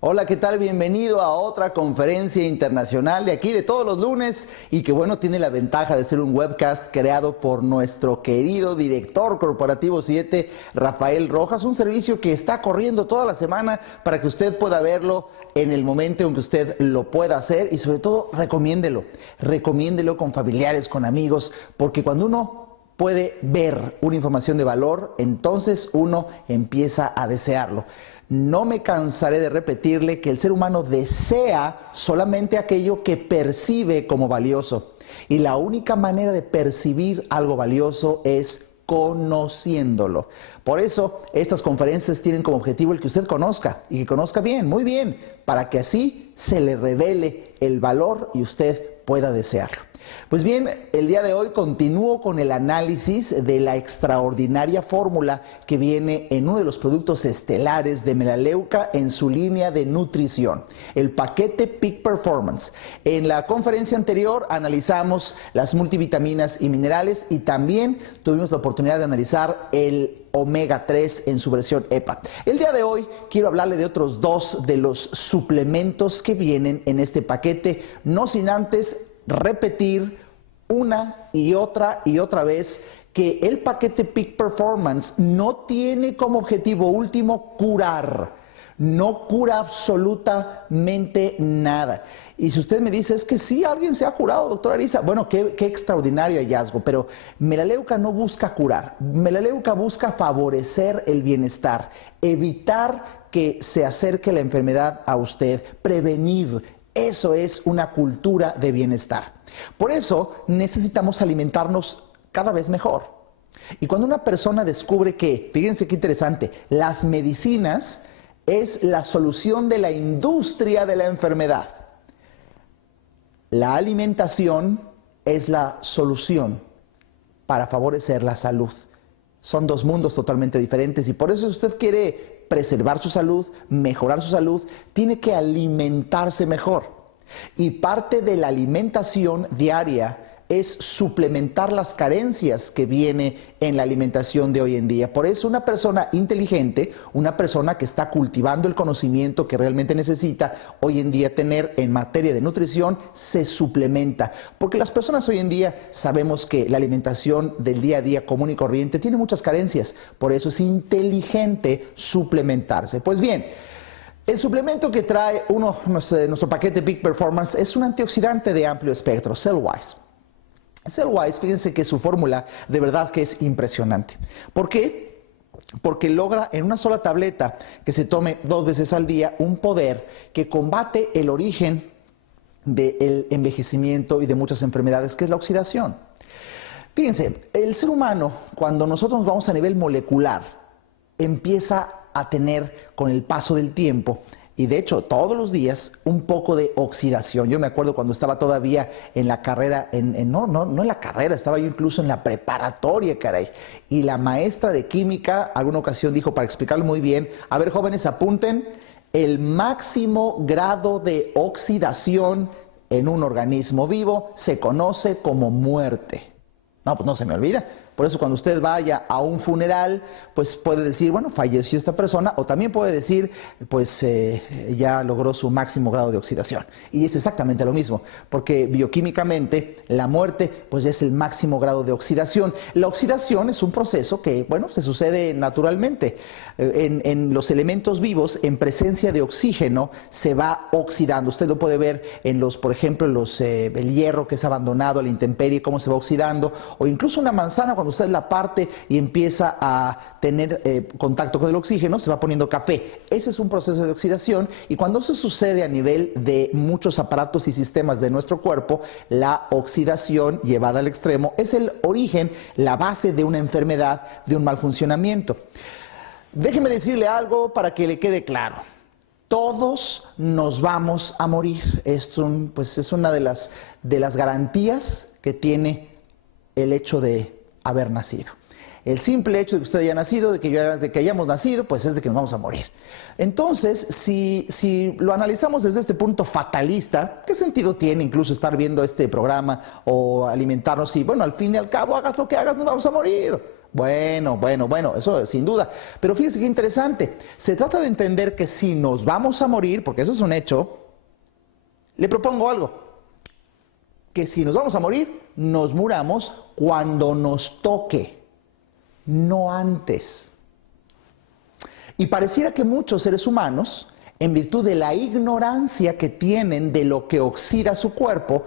Hola, ¿qué tal? Bienvenido a otra conferencia internacional de aquí, de todos los lunes, y que bueno, tiene la ventaja de ser un webcast creado por nuestro querido director corporativo 7, Rafael Rojas, un servicio que está corriendo toda la semana para que usted pueda verlo en el momento en que usted lo pueda hacer y sobre todo recomiéndelo con familiares, con amigos, porque cuando uno puede ver una información de valor, entonces uno empieza a desearlo. No me cansaré de repetirle que el ser humano desea solamente aquello que percibe como valioso. Y la única manera de percibir algo valioso es conociéndolo. Por eso, estas conferencias tienen como objetivo el que usted conozca, y que conozca bien, muy bien, para que así se le revele el valor y usted pueda desearlo. Pues bien, el día de hoy continúo con el análisis de la extraordinaria fórmula que viene en uno de los productos estelares de Melaleuca en su línea de nutrición, el paquete Peak Performance. En la conferencia anterior analizamos las multivitaminas y minerales y también tuvimos la oportunidad de analizar el omega 3 en su versión EPA. El día de hoy quiero hablarle de otros dos de los suplementos que vienen en este paquete, no sin antes repetir una y otra vez que el paquete Peak Performance no tiene como objetivo último curar. No cura absolutamente nada. Y si usted me dice, es que sí, alguien se ha curado, doctora Arisa, bueno, qué extraordinario hallazgo, pero Melaleuca no busca curar. Melaleuca busca favorecer el bienestar, evitar que se acerque la enfermedad a usted, prevenir. Eso es una cultura de bienestar. Por eso necesitamos alimentarnos cada vez mejor. Y cuando una persona descubre que, fíjense qué interesante, las medicinas es la solución de la industria de la enfermedad, la alimentación es la solución para favorecer la salud. Son dos mundos totalmente diferentes y por eso si usted quiere preservar su salud, mejorar su salud, tiene que alimentarse mejor. Y parte de la alimentación diaria es suplementar las carencias que viene en la alimentación de hoy en día. Por eso una persona inteligente, una persona que está cultivando el conocimiento que realmente necesita hoy en día tener en materia de nutrición, se suplementa. Porque las personas hoy en día sabemos que la alimentación del día a día común y corriente tiene muchas carencias. Por eso es inteligente suplementarse. Pues bien, el suplemento que trae nuestro paquete Peak Performance es un antioxidante de amplio espectro, Cellwise. Cellwise, fíjense que su fórmula de verdad que es impresionante. ¿Por qué? Porque logra en una sola tableta que se tome 2 veces al día un poder que combate el origen del envejecimiento y de muchas enfermedades, que es la oxidación. Fíjense, el ser humano, cuando nosotros nos vamos a nivel molecular, empieza a tener con el paso del tiempo, y de hecho todos los días, un poco de oxidación. Yo me acuerdo cuando estaba todavía en la carrera, no en la carrera, estaba yo incluso en la preparatoria, caray. Y la maestra de química, alguna ocasión dijo, para explicarlo muy bien, a ver jóvenes, apunten, el máximo grado de oxidación en un organismo vivo se conoce como muerte. No, pues no se me olvida. Por eso cuando usted vaya a un funeral, pues puede decir, bueno, falleció esta persona, o también puede decir, pues ya logró su máximo grado de oxidación. Y es exactamente lo mismo, porque bioquímicamente la muerte, pues es el máximo grado de oxidación. La oxidación es un proceso que, bueno, se sucede naturalmente. En los elementos vivos, en presencia de oxígeno, se va oxidando. Usted lo puede ver en por ejemplo, el hierro que es abandonado a la intemperie, cómo se va oxidando, o incluso una manzana, cuando usted la parte y empieza a tener contacto con el oxígeno, se va poniendo café. Ese es un proceso de oxidación, y cuando eso sucede a nivel de muchos aparatos y sistemas de nuestro cuerpo, la oxidación llevada al extremo es el origen, la base de una enfermedad, de un mal funcionamiento. Déjeme decirle algo para que le quede claro. Todos nos vamos a morir. Es una de las garantías que tiene el hecho de haber nacido. El simple hecho de que usted haya nacido, de que hayamos nacido, pues es de que nos vamos a morir. Entonces, si lo analizamos desde este punto fatalista, ¿qué sentido tiene incluso estar viendo este programa o alimentarnos? Y bueno, al fin y al cabo, hagas lo que hagas, nos vamos a morir. Bueno, eso sin duda. Pero fíjese qué interesante. Se trata de entender que si nos vamos a morir, porque eso es un hecho, le propongo algo. Que si nos vamos a morir, nos muramos cuando nos toque, no antes. Y pareciera que muchos seres humanos, en virtud de la ignorancia que tienen de lo que oxida su cuerpo,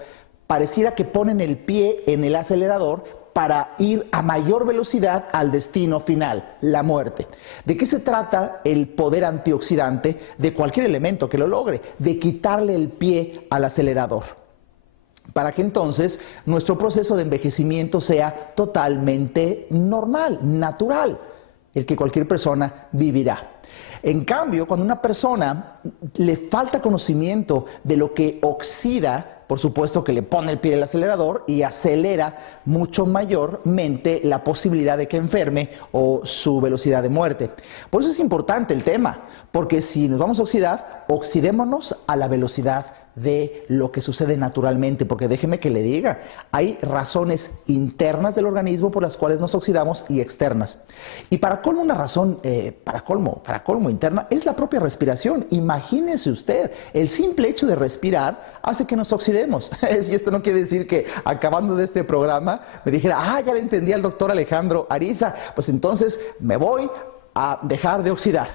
pareciera que ponen el pie en el acelerador para ir a mayor velocidad al destino final, la muerte. ¿De qué se trata el poder antioxidante de cualquier elemento que lo logre? De quitarle el pie al acelerador, para que entonces nuestro proceso de envejecimiento sea totalmente normal, natural, el que cualquier persona vivirá. En cambio, cuando a una persona le falta conocimiento de lo que oxida, por supuesto que le pone el pie al acelerador y acelera mucho mayormente la posibilidad de que enferme o su velocidad de muerte. Por eso es importante el tema, porque si nos vamos a oxidar, oxidémonos a la velocidad de lo que sucede naturalmente, porque déjeme que le diga, hay razones internas del organismo por las cuales nos oxidamos y externas. Y para colmo, una razón, para colmo interna, es la propia respiración. Imagínese usted, el simple hecho de respirar hace que nos oxidemos. Y esto no quiere decir que acabando de este programa me dijera, ya le entendí al doctor Alejandro Ariza, pues entonces me voy a dejar de oxidar.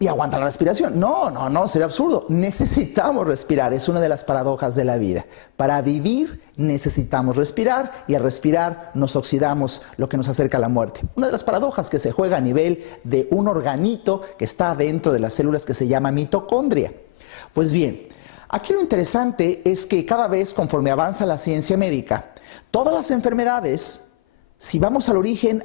Y aguanta la respiración. No, sería absurdo. Necesitamos respirar, es una de las paradojas de la vida. Para vivir necesitamos respirar y al respirar nos oxidamos, lo que nos acerca a la muerte. Una de las paradojas que se juega a nivel de un organito que está dentro de las células que se llama mitocondria. Pues bien, aquí lo interesante es que cada vez conforme avanza la ciencia médica, todas las enfermedades, si vamos al origen,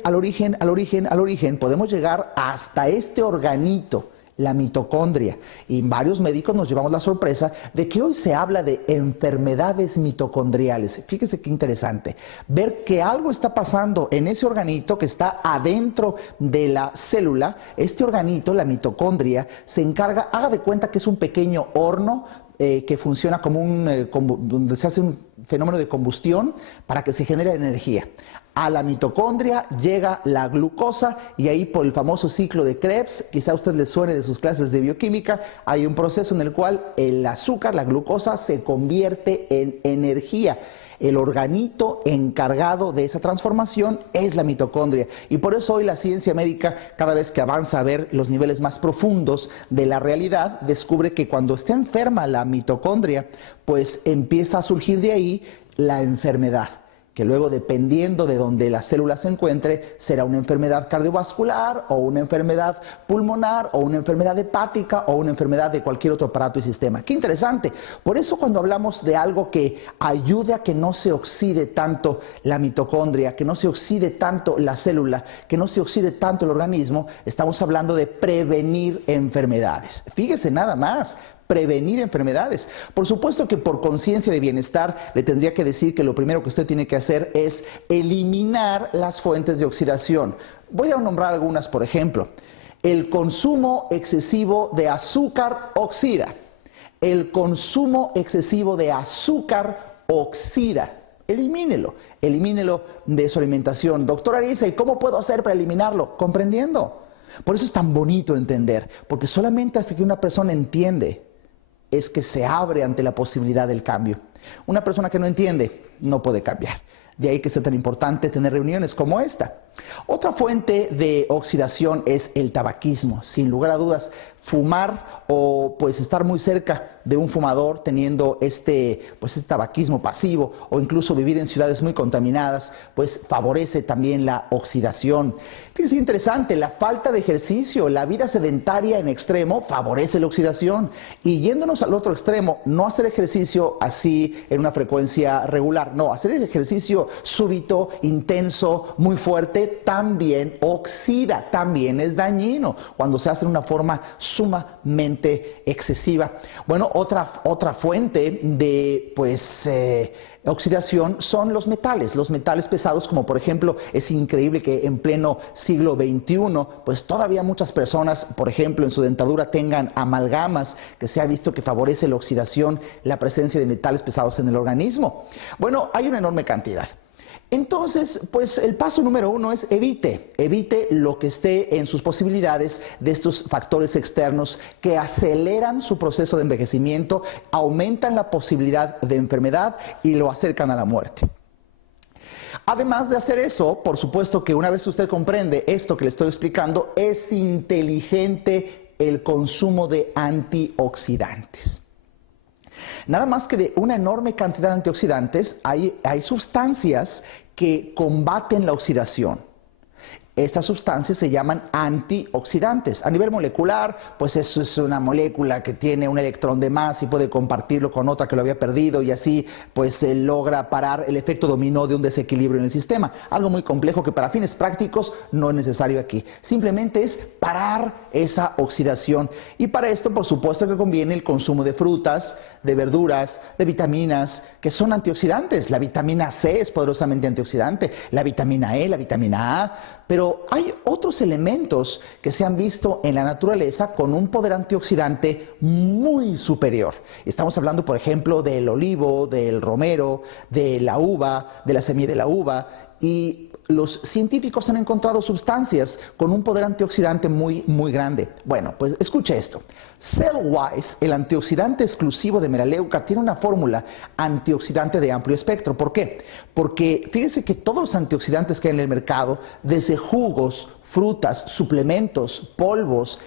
podemos llegar hasta este organito, la mitocondria. Y varios médicos nos llevamos la sorpresa de que hoy se habla de enfermedades mitocondriales. Fíjese qué interesante, ver que algo está pasando en ese organito que está adentro de la célula. Este organito, la mitocondria, se encarga, haga de cuenta que es un pequeño horno que funciona como donde se hace un fenómeno de combustión para que se genere energía. A la mitocondria llega la glucosa y ahí por el famoso ciclo de Krebs, quizá a usted le suene de sus clases de bioquímica, hay un proceso en el cual el azúcar, la glucosa, se convierte en energía. El organito encargado de esa transformación es la mitocondria. Y por eso hoy la ciencia médica, cada vez que avanza a ver los niveles más profundos de la realidad, descubre que cuando está enferma la mitocondria, pues empieza a surgir de ahí la enfermedad, que luego, dependiendo de donde la célula se encuentre, será una enfermedad cardiovascular o una enfermedad pulmonar o una enfermedad hepática o una enfermedad de cualquier otro aparato y sistema. ¡Qué interesante! Por eso cuando hablamos de algo que ayude a que no se oxide tanto la mitocondria, que no se oxide tanto la célula, que no se oxide tanto el organismo, estamos hablando de prevenir enfermedades. Fíjese nada más. Prevenir enfermedades. Por supuesto que por conciencia de bienestar le tendría que decir que lo primero que usted tiene que hacer es eliminar las fuentes de oxidación. Voy a nombrar algunas, por ejemplo. El consumo excesivo de azúcar oxida. El consumo excesivo de azúcar oxida. Elimínelo de su alimentación. Doctor Ariza, ¿y cómo puedo hacer para eliminarlo? Comprendiendo. Por eso es tan bonito entender, porque solamente hasta que una persona entiende es que se abre ante la posibilidad del cambio. Una persona que no entiende no puede cambiar. De ahí que sea tan importante tener reuniones como esta. Otra fuente de oxidación es el tabaquismo. Sin lugar a dudas, fumar o pues estar muy cerca de un fumador teniendo este tabaquismo pasivo o incluso vivir en ciudades muy contaminadas, pues favorece también la oxidación. Fíjense interesante, la falta de ejercicio, la vida sedentaria en extremo favorece la oxidación. Y yéndonos al otro extremo, no hacer ejercicio así en una frecuencia regular, no, hacer el ejercicio súbito, intenso, muy fuerte, también oxida, también es dañino cuando se hace de una forma sumamente excesiva. Bueno, otra fuente de oxidación son los metales pesados, como por ejemplo, es increíble que en pleno siglo XXI, pues todavía muchas personas, por ejemplo, en su dentadura tengan amalgamas, que se ha visto que favorece la oxidación, la presencia de metales pesados en el organismo. Bueno, hay una enorme cantidad. Entonces, pues el paso número 1 es evite lo que esté en sus posibilidades de estos factores externos que aceleran su proceso de envejecimiento, aumentan la posibilidad de enfermedad y lo acercan a la muerte. Además de hacer eso, por supuesto que una vez usted comprende esto que le estoy explicando, es inteligente el consumo de antioxidantes. Nada más que de una enorme cantidad de antioxidantes, hay sustancias que combaten la oxidación. Estas sustancias se llaman antioxidantes. A nivel molecular, pues eso es una molécula que tiene un electrón de más y puede compartirlo con otra que lo había perdido y así pues se logra parar el efecto dominó de un desequilibrio en el sistema. Algo muy complejo que para fines prácticos no es necesario aquí. Simplemente es parar esa oxidación. Y para esto, por supuesto que conviene el consumo de frutas, de verduras, de vitaminas, que son antioxidantes. La vitamina C es poderosamente antioxidante, la vitamina E, la vitamina A, pero hay otros elementos que se han visto en la naturaleza con un poder antioxidante muy superior. Estamos hablando, por ejemplo, del olivo, del romero, de la uva, de la semilla de la uva, y los científicos han encontrado sustancias con un poder antioxidante muy grande. Bueno, pues escuche esto. Cellwise, el antioxidante exclusivo de melaleuca, tiene una fórmula antioxidante de amplio espectro. ¿Por qué? Porque fíjense que todos los antioxidantes que hay en el mercado, desde jugos, frutas, suplementos, polvos,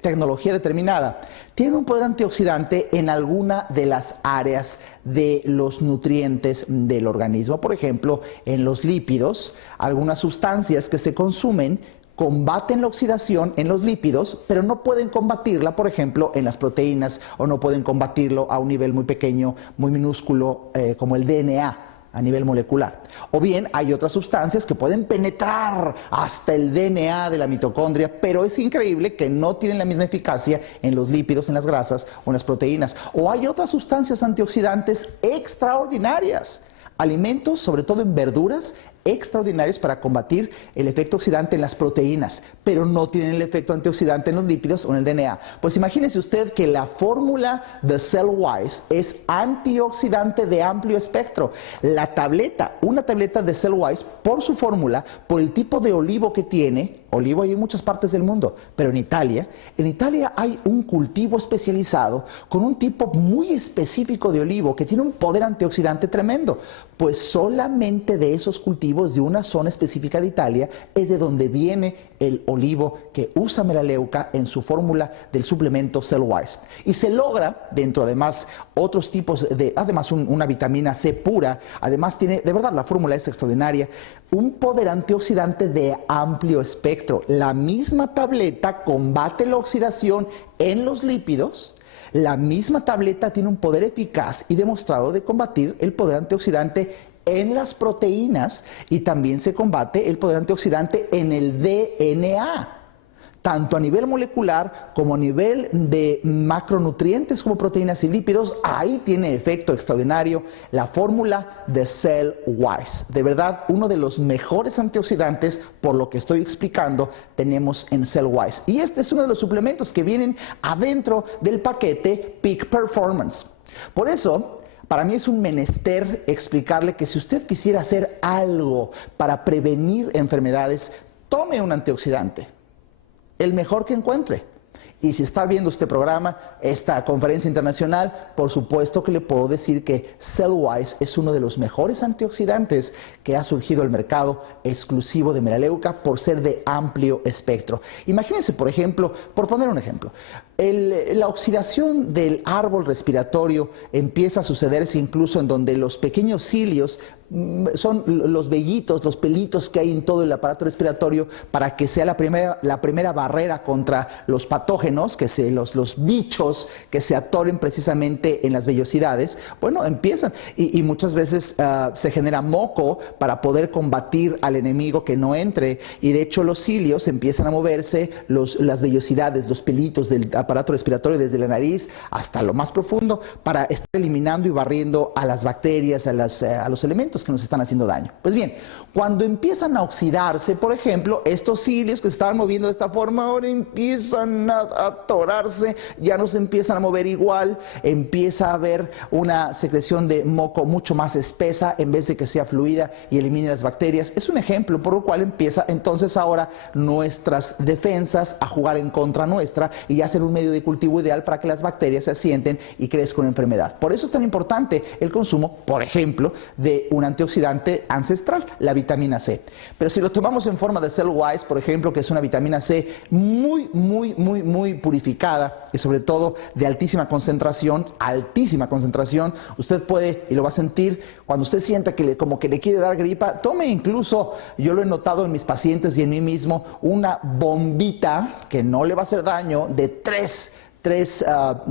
tecnología determinada, tienen un poder antioxidante en alguna de las áreas de los nutrientes del organismo. Por ejemplo, en los lípidos, algunas sustancias que se consumen combaten la oxidación en los lípidos, pero no pueden combatirla, por ejemplo, en las proteínas, o no pueden combatirlo a un nivel muy pequeño, muy minúsculo, como el DNA. A nivel molecular. O bien hay otras sustancias que pueden penetrar hasta el DNA de la mitocondria, pero es increíble que no tienen la misma eficacia en los lípidos, en las grasas o en las proteínas. O hay otras sustancias antioxidantes extraordinarias. Alimentos, sobre todo en verduras, extraordinarios para combatir el efecto oxidante en las proteínas, pero no tienen el efecto antioxidante en los lípidos o en el DNA. Pues imagínese usted que la fórmula de Cellwise es antioxidante de amplio espectro. La tableta, una tableta de Cellwise, por su fórmula, por el tipo de olivo que tiene, olivo hay en muchas partes del mundo, pero en Italia hay un cultivo especializado con un tipo muy específico de olivo que tiene un poder antioxidante tremendo. Pues solamente de esos cultivos de una zona específica de Italia es de donde viene el olivo que usa melaleuca en su fórmula del suplemento Cellwise. Y se logra, dentro además otros tipos de, además una vitamina C pura, además tiene, de verdad la fórmula es extraordinaria, un poder antioxidante de amplio espectro. La misma tableta combate la oxidación en los lípidos. La misma tableta tiene un poder eficaz y demostrado de combatir el poder antioxidante en las proteínas y también se combate el poder antioxidante en el DNA, tanto a nivel molecular como a nivel de macronutrientes como proteínas y lípidos. Ahí tiene efecto extraordinario la fórmula de Cellwise. De verdad, uno de los mejores antioxidantes, por lo que estoy explicando, tenemos en Cellwise. Y este es uno de los suplementos que vienen adentro del paquete Peak Performance. Por eso, para mí es un menester explicarle que si usted quisiera hacer algo para prevenir enfermedades, tome un antioxidante, el mejor que encuentre. Y si está viendo este programa, esta conferencia internacional, por supuesto que le puedo decir que Cellwise es uno de los mejores antioxidantes que ha surgido al mercado, exclusivo de melaleuca, por ser de amplio espectro. Imagínense, por ejemplo, por poner un ejemplo, la oxidación del árbol respiratorio empieza a sucederse incluso en donde los pequeños cilios son los vellitos, los pelitos que hay en todo el aparato respiratorio para que sea la primera barrera contra los patógenos, que los bichos que se atoren precisamente en las vellosidades. Bueno, empiezan y muchas veces se genera moco para poder combatir al enemigo que no entre, y de hecho los cilios empiezan a moverse, las vellosidades, los pelitos del aparato aparato respiratorio desde la nariz hasta lo más profundo para estar eliminando y barriendo a las bacterias, a los elementos que nos están haciendo daño. Pues bien, cuando empiezan a oxidarse, por ejemplo, estos cilios que se estaban moviendo de esta forma ahora empiezan a atorarse, ya no se empiezan a mover igual, empieza a haber una secreción de moco mucho más espesa en vez de que sea fluida y elimine las bacterias. Es un ejemplo por lo cual empieza entonces ahora nuestras defensas a jugar en contra nuestra y ya ser un medio de cultivo ideal para que las bacterias se asienten y crezcan una enfermedad. Por eso es tan importante el consumo, por ejemplo, de un antioxidante ancestral, la vitamina C. Pero si lo tomamos en forma de Cellwise, por ejemplo, que es una vitamina C muy purificada y sobre todo de altísima concentración, usted puede, y lo va a sentir, cuando usted sienta que como que le quiere dar gripa, tome incluso, yo lo he notado en mis pacientes y en mí mismo, una bombita que no le va a hacer daño de tres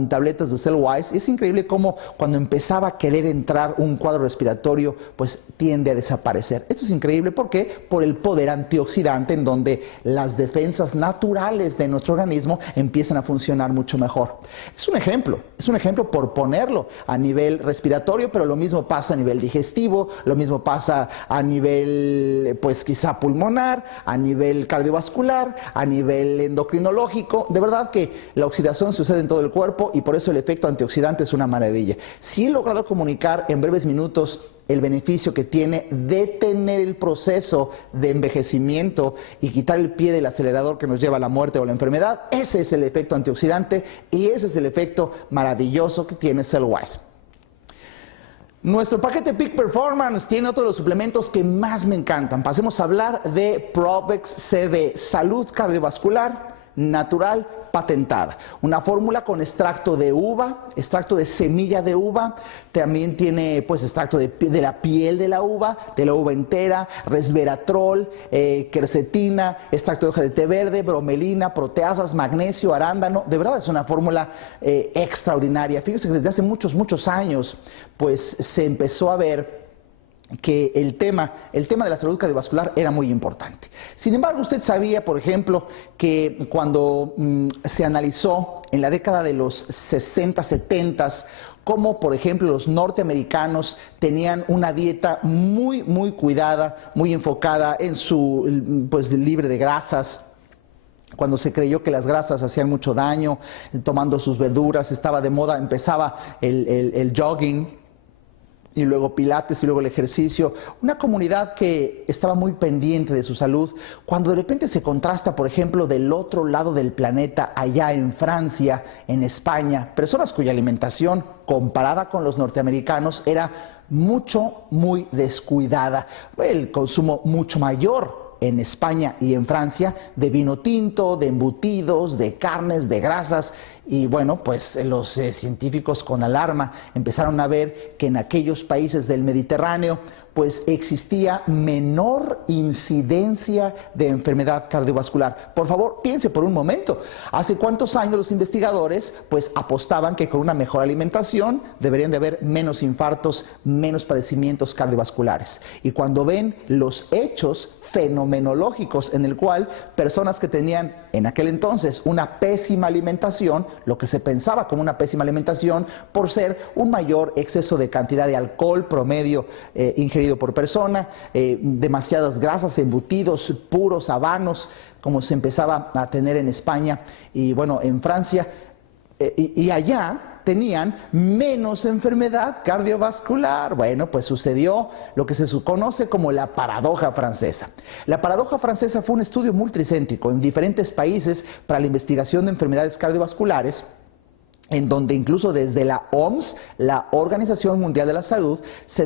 tabletas de Cellwise. Es increíble cómo cuando empezaba a querer entrar un cuadro respiratorio, pues tiende a desaparecer. Esto es increíble porque por el poder antioxidante en donde las defensas naturales de nuestro organismo empiezan a funcionar mucho mejor. Es un ejemplo por ponerlo a nivel respiratorio, pero lo mismo pasa a nivel digestivo, lo mismo pasa a nivel, pues quizá pulmonar, a nivel cardiovascular, a nivel endocrinológico. De verdad que la oxidación sucede en todo el cuerpo y por eso el efecto antioxidante es una maravilla. Sí he logrado comunicar en breves minutos el beneficio que tiene detener el proceso de envejecimiento y quitar el pie del acelerador que nos lleva a la muerte o la enfermedad. Ese es el efecto antioxidante y ese es el efecto maravilloso que tiene Cellwise. Nuestro paquete Peak Performance tiene otro de los suplementos que más me encantan. Pasemos a hablar de Provex CB, salud cardiovascular natural patentada. Una fórmula con extracto de uva, extracto de semilla de uva, también tiene pues extracto de la piel de la uva entera, resveratrol, quercetina, extracto de hoja de té verde, bromelina, proteasas, magnesio, arándano. De verdad es una fórmula extraordinaria. Fíjese que desde hace muchos años pues se empezó a ver que el tema de la salud cardiovascular era muy importante. Sin embargo, usted sabía, por ejemplo, que cuando se analizó en la década de los 60, 70, cómo, por ejemplo, los norteamericanos tenían una dieta muy cuidada, muy enfocada en su, pues, libre de grasas. Cuando se creyó que las grasas hacían mucho daño, tomando sus verduras, estaba de moda, empezaba el jogging, y luego pilates y luego el ejercicio, una comunidad que estaba muy pendiente de su salud, cuando de repente se contrasta, por ejemplo, del otro lado del planeta, allá en Francia, en España, personas cuya alimentación comparada con los norteamericanos era muy descuidada, el consumo mucho mayor en España y en Francia de vino tinto, de embutidos, de carnes, de grasas. Y bueno, pues los científicos con alarma empezaron a ver que en aquellos países del Mediterráneo pues existía menor incidencia de enfermedad cardiovascular. Por favor, piense por un momento, ¿hace cuántos años los investigadores pues apostaban que con una mejor alimentación deberían de haber menos infartos, menos padecimientos cardiovasculares? Y cuando ven los hechos fenomenológicos en el cual personas que tenían en aquel entonces una pésima alimentación, lo que se pensaba como una pésima alimentación por ser un mayor exceso de cantidad de alcohol promedio ingerido por persona, demasiadas grasas, embutidos, puros, habanos, como se empezaba a tener en España y bueno, en Francia, y allá tenían menos enfermedad cardiovascular. Bueno, pues sucedió lo que se conoce como la paradoja francesa. La paradoja francesa fue un estudio multicéntrico en diferentes países para la investigación de enfermedades cardiovasculares, en donde incluso desde la OMS, la Organización Mundial de la Salud, se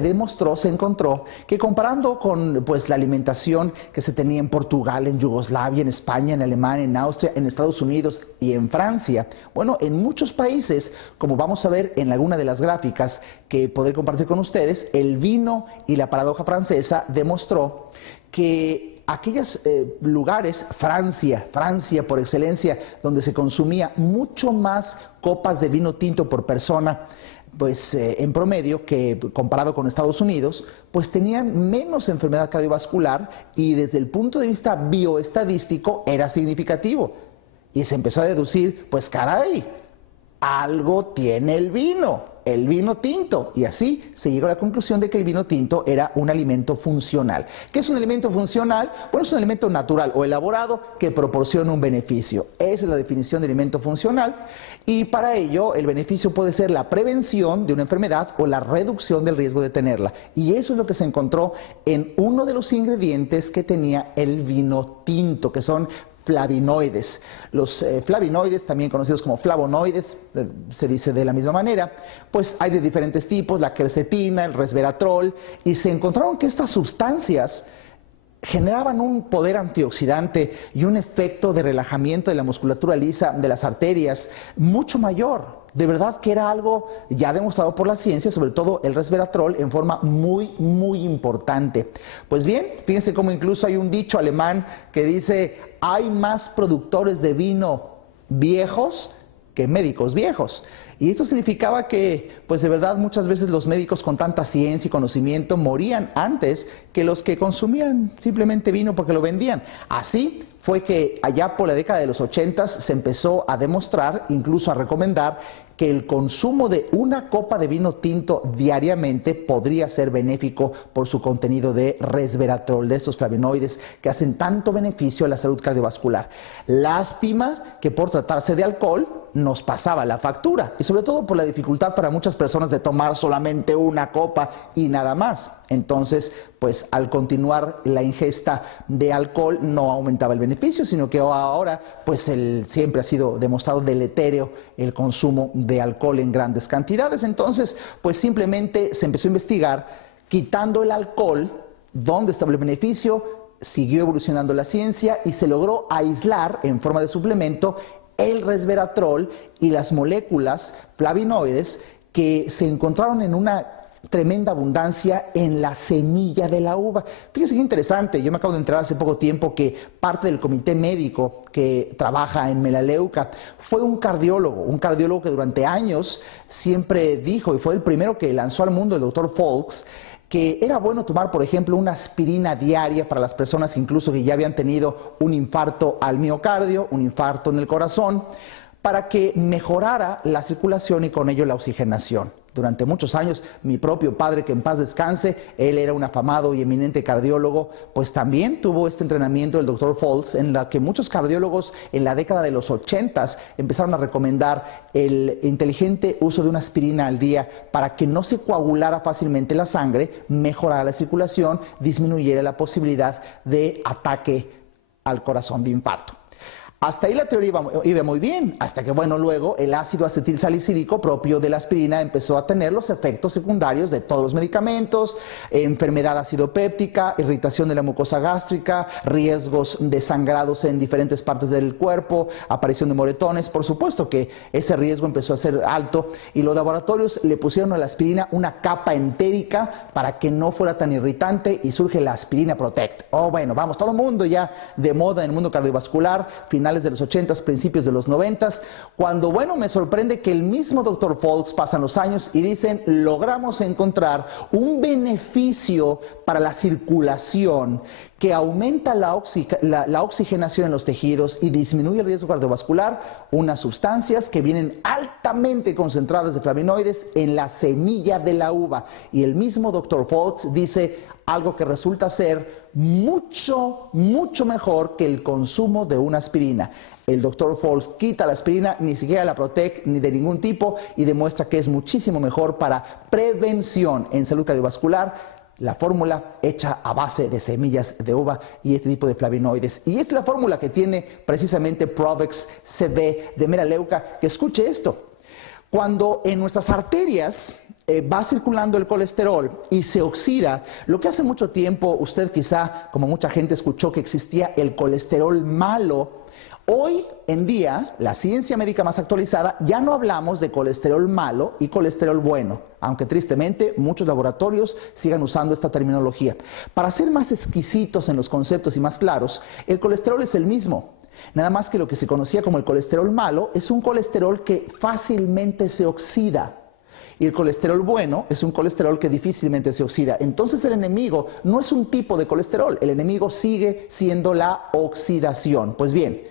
encontró que comparando con pues la alimentación que se tenía en Portugal, en Yugoslavia, en España, en Alemania, en Austria, en Estados Unidos y en Francia, bueno, en muchos países, como vamos a ver en alguna de las gráficas que podré compartir con ustedes, el vino y la paradoja francesa demostró que aquellos lugares, Francia por excelencia, donde se consumía mucho más copas de vino tinto por persona, pues en promedio, que comparado con Estados Unidos, pues tenían menos enfermedad cardiovascular y desde el punto de vista bioestadístico era significativo. Y se empezó a deducir, pues caray, algo tiene el vino tinto. Y así se llegó a la conclusión de que el vino tinto era un alimento funcional. ¿Qué es un alimento funcional? Bueno, es un alimento natural o elaborado que proporciona un beneficio. Esa es la definición de alimento funcional. Y para ello, el beneficio puede ser la prevención de una enfermedad o la reducción del riesgo de tenerla. Y eso es lo que se encontró en uno de los ingredientes que tenía el vino tinto, que son flavonoides. Los flavonoides, también conocidos como flavonoides, se dice de la misma manera, pues hay de diferentes tipos, la quercetina, el resveratrol, y se encontraron que estas sustancias generaban un poder antioxidante y un efecto de relajamiento de la musculatura lisa de las arterias mucho mayor. De verdad que era algo ya demostrado por la ciencia, sobre todo el resveratrol, en forma muy importante. Pues bien, fíjense cómo incluso hay un dicho alemán que dice: hay más productores de vino viejos que médicos viejos. Y esto significaba que, pues de verdad, muchas veces los médicos con tanta ciencia y conocimiento morían antes que los que consumían simplemente vino porque lo vendían. Así fue que allá por la década de los 80 se empezó a demostrar, incluso a recomendar, que el consumo de una copa de vino tinto diariamente podría ser benéfico por su contenido de resveratrol, de estos flavonoides que hacen tanto beneficio a la salud cardiovascular. Lástima que por tratarse de alcohol nos pasaba la factura, y sobre todo por la dificultad para muchas personas de tomar solamente una copa y nada más. Entonces, pues al continuar la ingesta de alcohol no aumentaba el beneficio, sino que ahora pues siempre ha sido demostrado deletérea el consumo de alcohol en grandes cantidades. Entonces, pues simplemente se empezó a investigar quitando el alcohol, dónde estaba el beneficio, siguió evolucionando la ciencia y se logró aislar en forma de suplemento el resveratrol y las moléculas flavonoides que se encontraron en una tremenda abundancia en la semilla de la uva. Fíjense qué interesante, yo me acabo de enterar hace poco tiempo que parte del comité médico que trabaja en Melaleuca fue un cardiólogo que durante años siempre dijo, y fue el primero que lanzó al mundo, el doctor Folks, que era bueno tomar, por ejemplo, una aspirina diaria para las personas incluso que ya habían tenido un infarto al miocardio, un infarto en el corazón, para que mejorara la circulación y con ello la oxigenación. Durante muchos años, mi propio padre, que en paz descanse, él era un afamado y eminente cardiólogo, pues también tuvo este entrenamiento del Dr. Folks, en la que muchos cardiólogos en la década de los 80 empezaron a recomendar el inteligente uso de una aspirina al día para que no se coagulara fácilmente la sangre, mejorara la circulación, disminuyera la posibilidad de ataque al corazón, de infarto. Hasta ahí la teoría iba muy bien, hasta que, bueno, luego el ácido acetilsalicílico propio de la aspirina empezó a tener los efectos secundarios de todos los medicamentos, enfermedad acidopéptica, irritación de la mucosa gástrica, riesgos de sangrados en diferentes partes del cuerpo, aparición de moretones. Por supuesto que ese riesgo empezó a ser alto y los laboratorios le pusieron a la aspirina una capa entérica para que no fuera tan irritante y surge la aspirina Protect. Oh, bueno, vamos, todo el mundo ya de moda en el mundo cardiovascular, finales de los 80s, principios de los 90s, cuando, bueno, me sorprende que el mismo Dr. Folks pasan los años y dicen, logramos encontrar un beneficio para la circulación que aumenta la oxigenación en los tejidos y disminuye el riesgo cardiovascular, unas sustancias que vienen altamente concentradas de flavonoides en la semilla de la uva. Y el mismo Dr. Folks dice algo que resulta ser mucho mejor que el consumo de una aspirina. El Dr. Folks quita la aspirina, ni siquiera la Protect, ni de ningún tipo, y demuestra que es muchísimo mejor para prevención en salud cardiovascular. La fórmula hecha a base de semillas de uva y este tipo de flavonoides. Y es la fórmula que tiene precisamente Provex CB de Melaleuca, que escuche esto. Cuando en nuestras arterias va circulando el colesterol y se oxida, lo que hace mucho tiempo usted quizá, como mucha gente, escuchó que existía el colesterol malo. Hoy en día, la ciencia médica más actualizada, ya no hablamos de colesterol malo y colesterol bueno, aunque tristemente muchos laboratorios sigan usando esta terminología. Para ser más exquisitos en los conceptos y más claros, el colesterol es el mismo. Nada más que lo que se conocía como el colesterol malo es un colesterol que fácilmente se oxida. Y el colesterol bueno es un colesterol que difícilmente se oxida. Entonces el enemigo no es un tipo de colesterol, el enemigo sigue siendo la oxidación. Pues bien,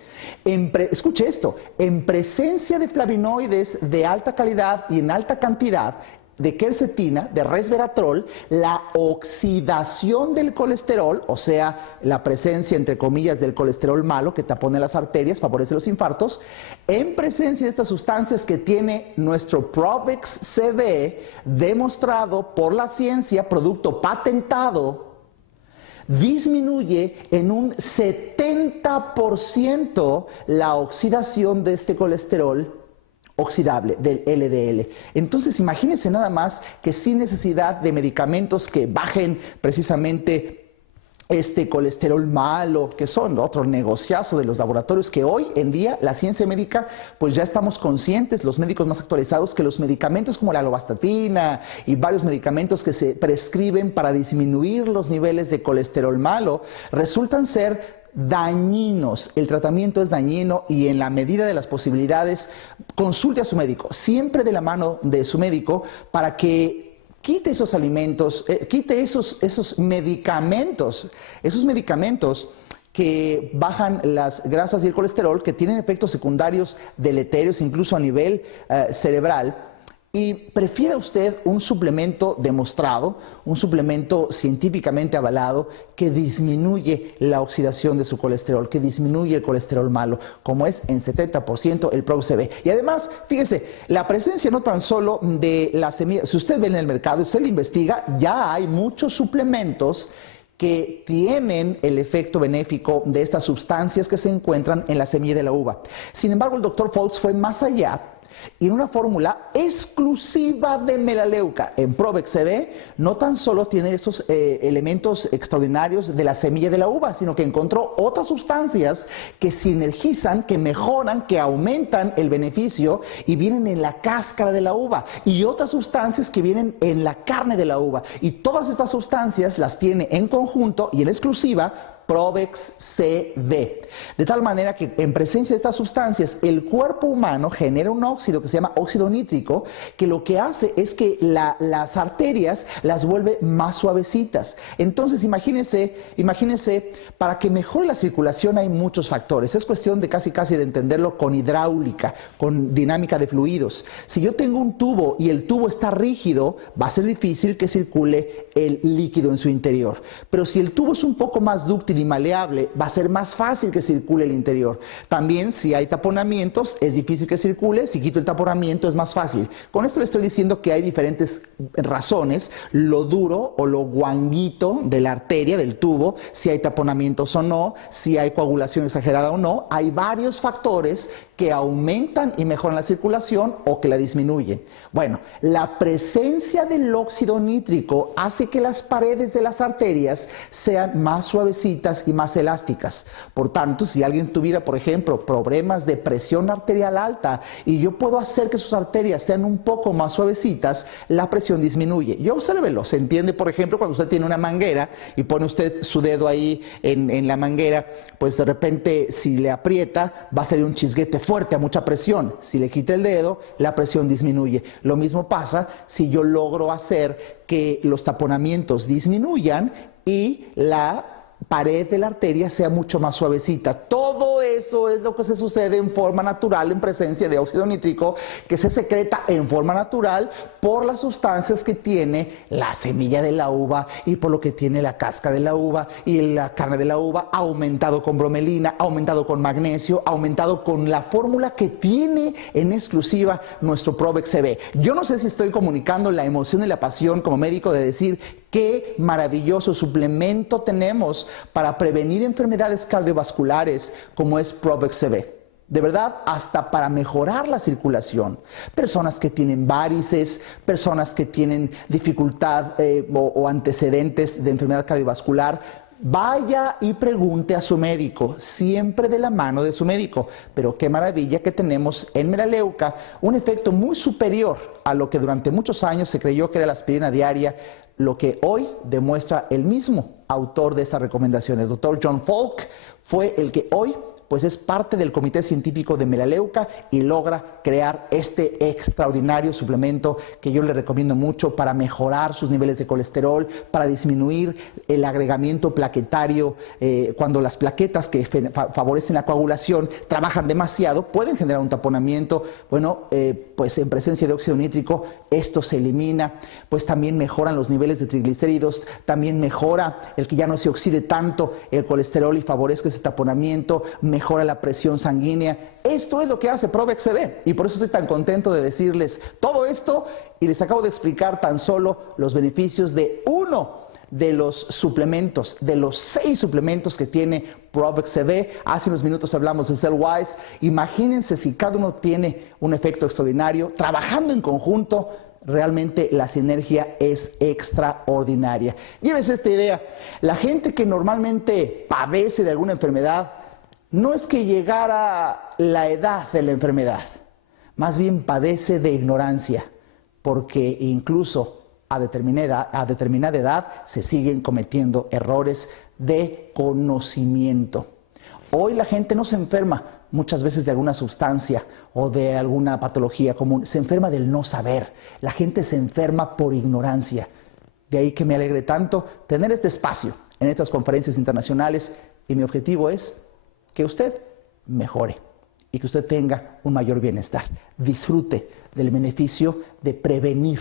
Escuche esto, en presencia de flavonoides de alta calidad y en alta cantidad, de quercetina, de resveratrol, la oxidación del colesterol, o sea, la presencia, entre comillas, del colesterol malo que tapone las arterias, favorece los infartos, en presencia de estas sustancias que tiene nuestro Provex CV, demostrado por la ciencia, producto patentado, disminuye en un 70% la oxidación de este colesterol oxidable, del LDL. Entonces, imagínense nada más que sin necesidad de medicamentos que bajen precisamente este colesterol malo, que son otro negociazo de los laboratorios, que hoy en día la ciencia médica, pues ya estamos conscientes, los médicos más actualizados, que los medicamentos como la lovastatina y varios medicamentos que se prescriben para disminuir los niveles de colesterol malo, resultan ser dañinos. El tratamiento es dañino y en la medida de las posibilidades consulte a su médico, siempre de la mano de su médico, para que quite esos alimentos, quite esos medicamentos que bajan las grasas y el colesterol, que tienen efectos secundarios deleterios incluso a nivel cerebral. Y prefiera usted un suplemento demostrado, un suplemento científicamente avalado que disminuye la oxidación de su colesterol, que disminuye el colesterol malo, como es en 70% el Provex CV. Y además, fíjese, la presencia no tan solo de la semilla, si usted ve en el mercado, usted lo investiga, ya hay muchos suplementos que tienen el efecto benéfico de estas sustancias que se encuentran en la semilla de la uva. Sin embargo, el Dr. Folks fue más allá y en una fórmula exclusiva de melaleuca en Provex CV no tan solo tiene esos elementos extraordinarios de la semilla de la uva, sino que encontró otras sustancias que sinergizan, que mejoran, que aumentan el beneficio y vienen en la cáscara de la uva, y otras sustancias que vienen en la carne de la uva, y todas estas sustancias las tiene en conjunto y en exclusiva Provex CV. De tal manera que en presencia de estas sustancias el cuerpo humano genera un óxido que se llama óxido nítrico, que lo que hace es que las arterias las vuelve más suavecitas. Entonces imagínense, para que mejore la circulación hay muchos factores. Es cuestión de casi de entenderlo con hidráulica, con dinámica de fluidos. Si yo tengo un tubo y el tubo está rígido, va a ser difícil que circule el líquido en su interior. Pero si el tubo es un poco más dúctil y maleable, va a ser más fácil que circule el interior. También, si hay taponamientos, es difícil que circule. Si quito el taponamiento, es más fácil. Con esto le estoy diciendo que hay diferentes razones: lo duro o lo guanguito de la arteria, del tubo, si hay taponamientos o no, si hay coagulación exagerada o no. Hay varios factores que aumentan y mejoran la circulación o que la disminuyen. Bueno, la presencia del óxido nítrico hace que las paredes de las arterias sean más suavecitas y más elásticas. Por tanto, si alguien tuviera, por ejemplo, problemas de presión arterial alta y yo puedo hacer que sus arterias sean un poco más suavecitas, la presión disminuye. Y obsérvelo, se entiende, por ejemplo, cuando usted tiene una manguera y pone usted su dedo ahí en la manguera, pues de repente si le aprieta va a salir un chisguete fuerte a mucha presión. Si le quita el dedo, la presión disminuye. Lo mismo pasa si yo logro hacer que los taponamientos disminuyan y la pared de la arteria sea mucho más suavecita. Todo eso es lo que se sucede en forma natural en presencia de óxido nítrico, que se secreta en forma natural por las sustancias que tiene la semilla de la uva y por lo que tiene la cáscara de la uva y la carne de la uva, aumentado con bromelina, aumentado con magnesio, aumentado con la fórmula que tiene en exclusiva nuestro Provex CV. Yo no sé si estoy comunicando la emoción y la pasión como médico de decir qué maravilloso suplemento tenemos para prevenir enfermedades cardiovasculares como es Provex CV. De verdad, hasta para mejorar la circulación. Personas que tienen varices, personas que tienen dificultad o antecedentes de enfermedad cardiovascular, vaya y pregunte a su médico, siempre de la mano de su médico. Pero qué maravilla que tenemos en melaleuca un efecto muy superior a lo que durante muchos años se creyó que era la aspirina diaria, lo que hoy demuestra el mismo autor de esta recomendación. El doctor John Falk fue el que hoy pues es parte del comité científico de Melaleuca y logra crear este extraordinario suplemento que yo le recomiendo mucho para mejorar sus niveles de colesterol, para disminuir el agregamiento plaquetario. Cuando las plaquetas que favorecen la coagulación trabajan demasiado, pueden generar un taponamiento. Bueno, pues en presencia de óxido nítrico esto se elimina. Pues también mejoran los niveles de triglicéridos, también mejora el que ya no se oxide tanto el colesterol y favorezca ese taponamiento, mejora la presión sanguínea. Esto es lo que hace Provex CB y por eso estoy tan contento de decirles todo esto y les acabo de explicar tan solo los beneficios de uno de los suplementos, de los 6 suplementos que tiene Provex CB. Hace unos minutos hablamos de Cellwise. Imagínense si cada uno tiene un efecto extraordinario, trabajando en conjunto. Realmente la sinergia es extraordinaria. Llévese esta idea. La gente que normalmente padece de alguna enfermedad, no es que llegara la edad de la enfermedad, más bien padece de ignorancia, porque incluso a determinada edad se siguen cometiendo errores de conocimiento. Hoy la gente no se enferma muchas veces de alguna sustancia o de alguna patología común, se enferma del no saber. La gente se enferma por ignorancia. De ahí que me alegre tanto tener este espacio en estas conferencias internacionales y mi objetivo es que usted mejore y que usted tenga un mayor bienestar. Disfrute del beneficio de prevenir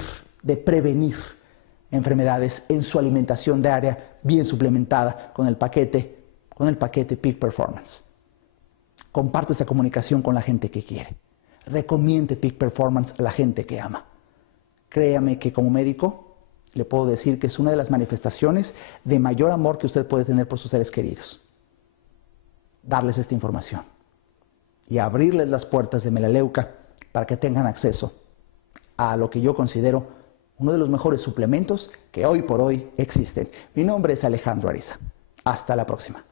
enfermedades en su alimentación diaria bien suplementada con el paquete Peak Performance. Comparte esta comunicación con la gente que quiere. Recomiende Peak Performance a la gente que ama. Créame que como médico le puedo decir que es una de las manifestaciones de mayor amor que usted puede tener por sus seres queridos. Darles esta información y abrirles las puertas de Melaleuca para que tengan acceso a lo que yo considero uno de los mejores suplementos que hoy por hoy existen. Mi nombre es Alejandro Ariza. Hasta la próxima.